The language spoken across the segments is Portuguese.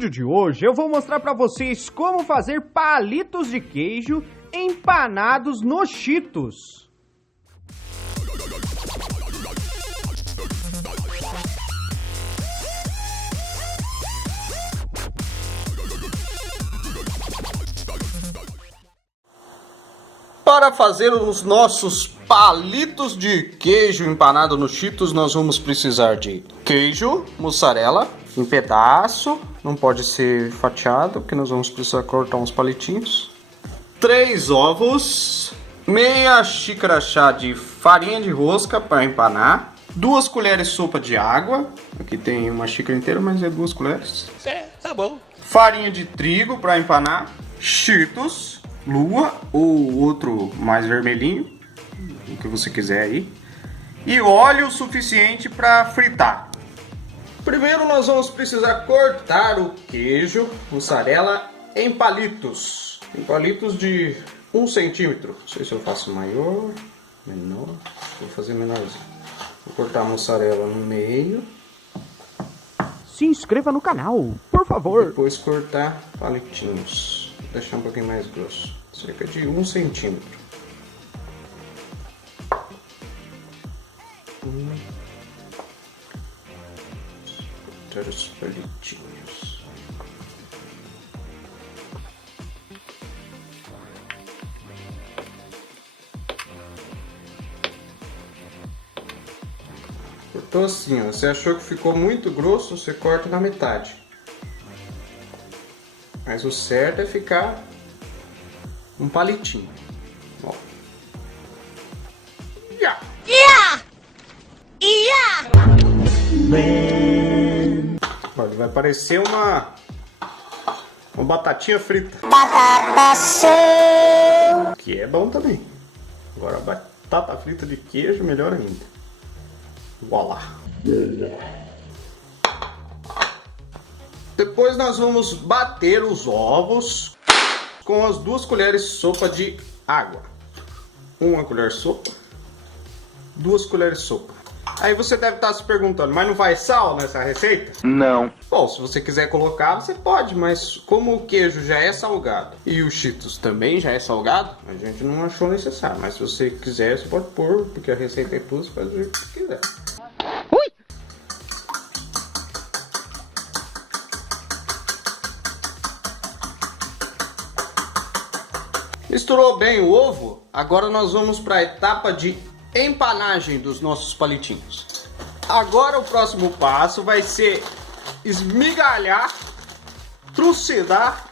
vídeo de hoje eu vou mostrar para vocês como fazer palitos de queijo empanados no Cheetos. Para fazer os nossos palitos de queijo empanado no Cheetos, nós vamos precisar de queijo, mussarela, em pedaço, não pode ser fatiado, porque nós vamos precisar cortar uns palitinhos. 3 ovos, meia xícara chá de farinha de rosca para empanar, 2 colheres sopa de água, aqui tem uma xícara inteira, mas é 2 colheres. Tá bom. Farinha de trigo para empanar, Cheetos, lua ou outro mais vermelhinho, o que você quiser aí, e óleo suficiente para fritar. Primeiro nós vamos precisar cortar o queijo mussarela em palitos de 1 centímetro. Não sei se eu faço maior, menor, vou fazer menorzinho. Vou cortar a mussarela no meio. Se inscreva no canal, por favor. Depois cortar palitinhos. Vou deixar um pouquinho mais grosso, cerca de 1 centímetro. Cortar os palitinhos. Cortou assim, ó. Você achou que ficou muito grosso, você corta na metade. Mas o certo é ficar um palitinho. Ó. Olha, vai parecer uma batatinha frita. Que é bom também. Agora a batata frita de queijo, melhor ainda. Voilá. Depois nós vamos bater os ovos com as 2 colheres sopa de água. 1 colher sopa, 2 colheres sopa. Aí você deve estar se perguntando, mas não vai sal nessa receita? Não. Bom, se você quiser colocar, você pode, mas como o queijo já é salgado e o Cheetos também já é salgado, a gente não achou necessário. Mas se você quiser, você pode pôr, porque a receita é tua, você faz o jeito que quiser. Misturou bem o ovo, agora nós vamos para a etapa de empanagem dos nossos palitinhos. Agora o próximo passo vai ser esmigalhar, trucidar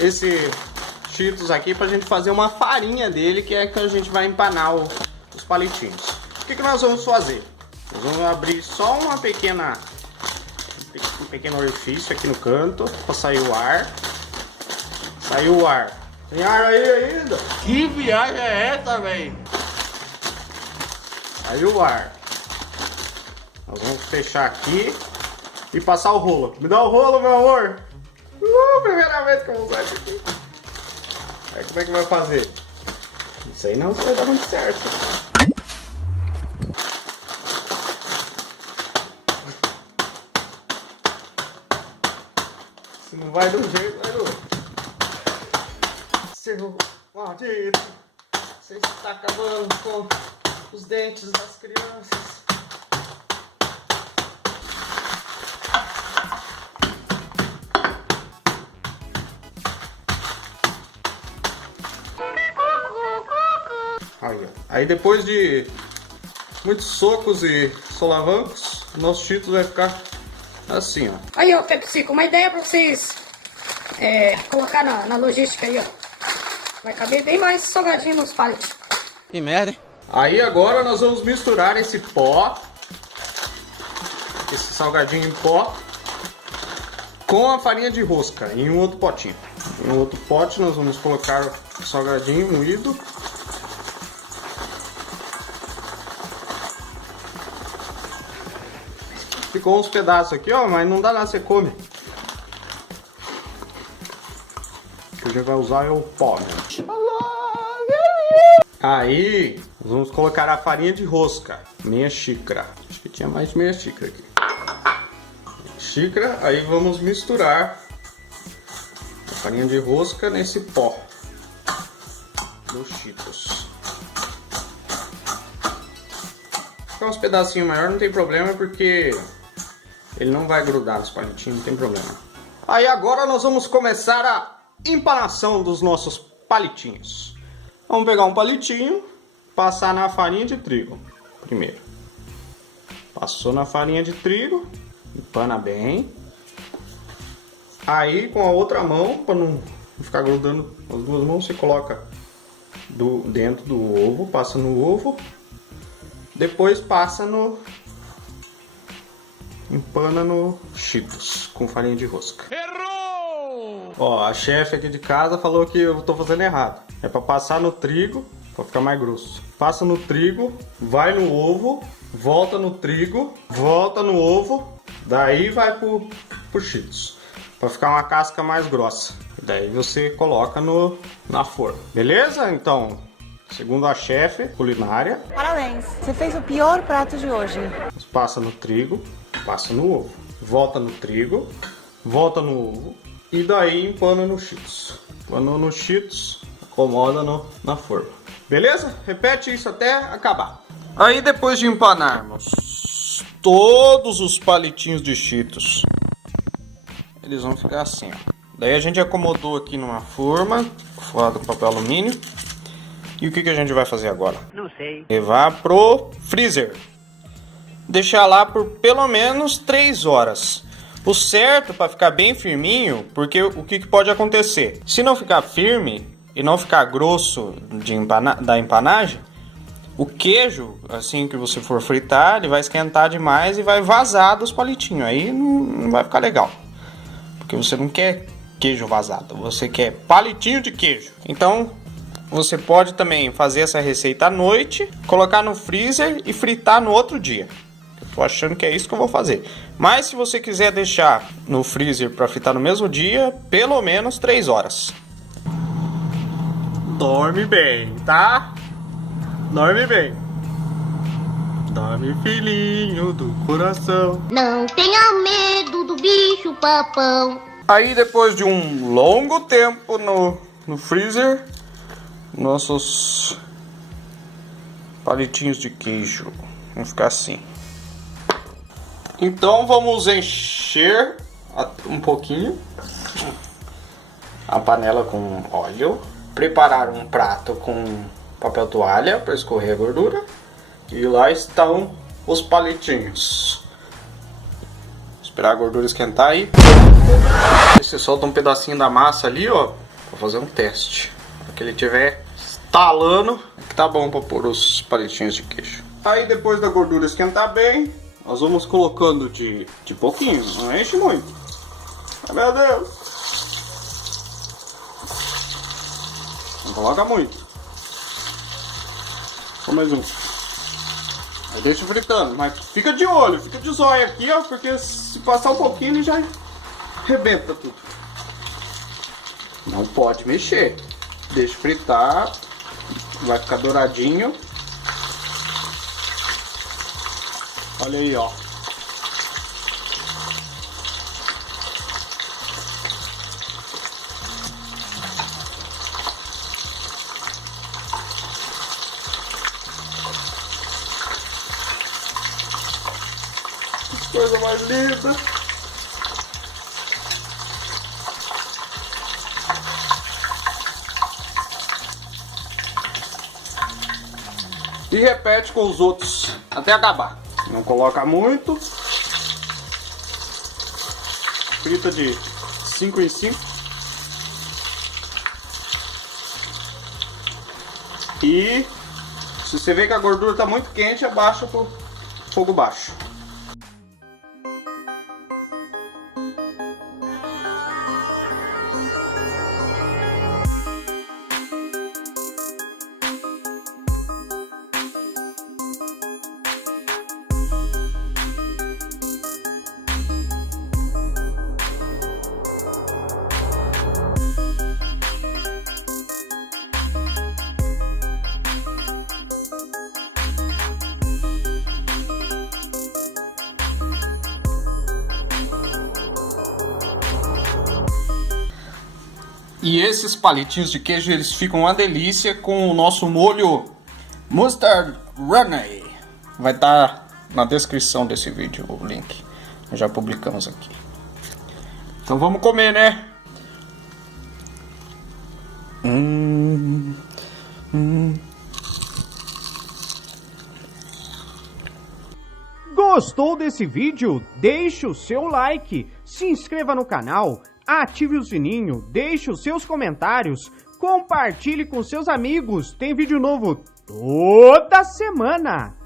esse Cheetos aqui para a gente fazer uma farinha dele, que é que a gente vai empanar os palitinhos. O que nós vamos fazer? Nós vamos abrir só um pequeno orifício aqui no canto para sair o ar. Saiu o ar. Tem ar aí ainda? Que viagem é essa, velho? Aí o ar. Nós vamos fechar aqui e passar o rolo. Me dá o rolo, meu amor. Primeira vez que eu vou usar isso aqui. Aí como é que vai fazer? Não sei não se vai dar muito certo. Se não vai de um jeito, vai do outro. Seu maldito, você está acabando com os dentes das crianças. Aí depois de muitos socos e solavancos, o nosso Cheetos vai ficar assim, ó. Aí, ó, Pepsico, uma ideia pra vocês colocar na logística aí, ó. Vai caber bem mais salgadinho nos palitos. Que merda, hein? Aí agora nós vamos misturar esse pó, esse salgadinho em pó, com a farinha de rosca em um outro potinho. Em um outro pote nós vamos colocar o salgadinho moído. Ficou uns pedaços aqui, ó, mas não dá nada, você come. O que a gente vai usar é o pó, né? Aí, nós vamos colocar a farinha de rosca, meia xícara. Acho que tinha mais de meia xícara aqui. Xícara, aí vamos misturar farinha de rosca nesse pó do Cheetos. Ficar uns pedacinhos maiores não tem problema, porque ele não vai grudar nos palitinhos, não tem problema. Aí agora nós vamos começar a empanação dos nossos palitinhos. Vamos pegar um palitinho, passar na farinha de trigo primeiro. Passou na farinha de trigo, empana bem. Aí com a outra mão, para não ficar grudando as duas mãos, você coloca dentro do ovo, passa no ovo. Depois passa empana no Cheetos com farinha de rosca. Errou! Ó, a chefe aqui de casa falou que eu tô fazendo errado. É para passar no trigo, para ficar mais grosso. Passa no trigo, vai no ovo, volta no trigo, volta no ovo, daí vai pro Cheetos, para ficar uma casca mais grossa. Daí você coloca na forma. Beleza? Então, segundo a chefe culinária, parabéns, você fez o pior prato de hoje. Passa no trigo, passa no ovo, volta no trigo, volta no ovo e daí empana no Cheetos. Empanou no Cheetos, acomoda na forma. Beleza? Repete isso até acabar. Aí depois de empanarmos todos os palitinhos de Cheetos, eles vão ficar assim, ó. Daí a gente acomodou aqui numa forma, forrada com papel alumínio. E o que a gente vai fazer agora? Não sei. Levar pro freezer. Deixar lá por pelo menos 3 horas. O certo para ficar bem firminho, porque o que pode acontecer? Se não ficar firme e não ficar grosso da empanagem, o queijo, assim que você for fritar, ele vai esquentar demais e vai vazar dos palitinhos. Aí não vai ficar legal. Porque você não quer queijo vazado, você quer palitinho de queijo. Então, você pode também fazer essa receita à noite, colocar no freezer e fritar no outro dia. Eu tô achando que é isso que eu vou fazer. Mas se você quiser deixar no freezer para fritar no mesmo dia, pelo menos 3 horas. Dorme bem, tá? Dorme bem. Dorme, filhinho do coração. Não tenha medo do bicho papão. Aí depois de um longo tempo no freezer, nossos palitinhos de queijo vão ficar assim. Então vamos encher um pouquinho a panela com óleo, preparar um prato com papel toalha para escorrer a gordura e lá estão os palitinhos. Esperar a gordura esquentar aí. Você solta um pedacinho da massa ali, ó, para fazer um teste. Para que ele estiver estalando, que tá bom para pôr os palitinhos de queijo. Aí depois da gordura esquentar bem, nós vamos colocando de pouquinho, não enche muito. Ai, meu Deus! Não coloca muito. Só mais um. Aí deixa fritando, mas fica de olho, fica de zóio aqui, ó, porque se passar um pouquinho ele já arrebenta tudo. Não pode mexer. Deixa fritar, vai ficar douradinho. Olha aí, ó. Que coisa mais linda. E repete com os outros até acabar. Não coloca muito. Frita de 5 em 5. E se você vê que a gordura está muito quente, abaixa pro fogo baixo. E esses palitinhos de queijo, eles ficam uma delícia com o nosso molho Mustard Runny. Vai estar na descrição desse vídeo o link. Nós já publicamos aqui. Então vamos comer, né? Gostou desse vídeo? Deixe o seu like, se inscreva no canal, ative o sininho, deixe os seus comentários, compartilhe com seus amigos. Tem vídeo novo toda semana.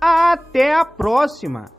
Até a próxima!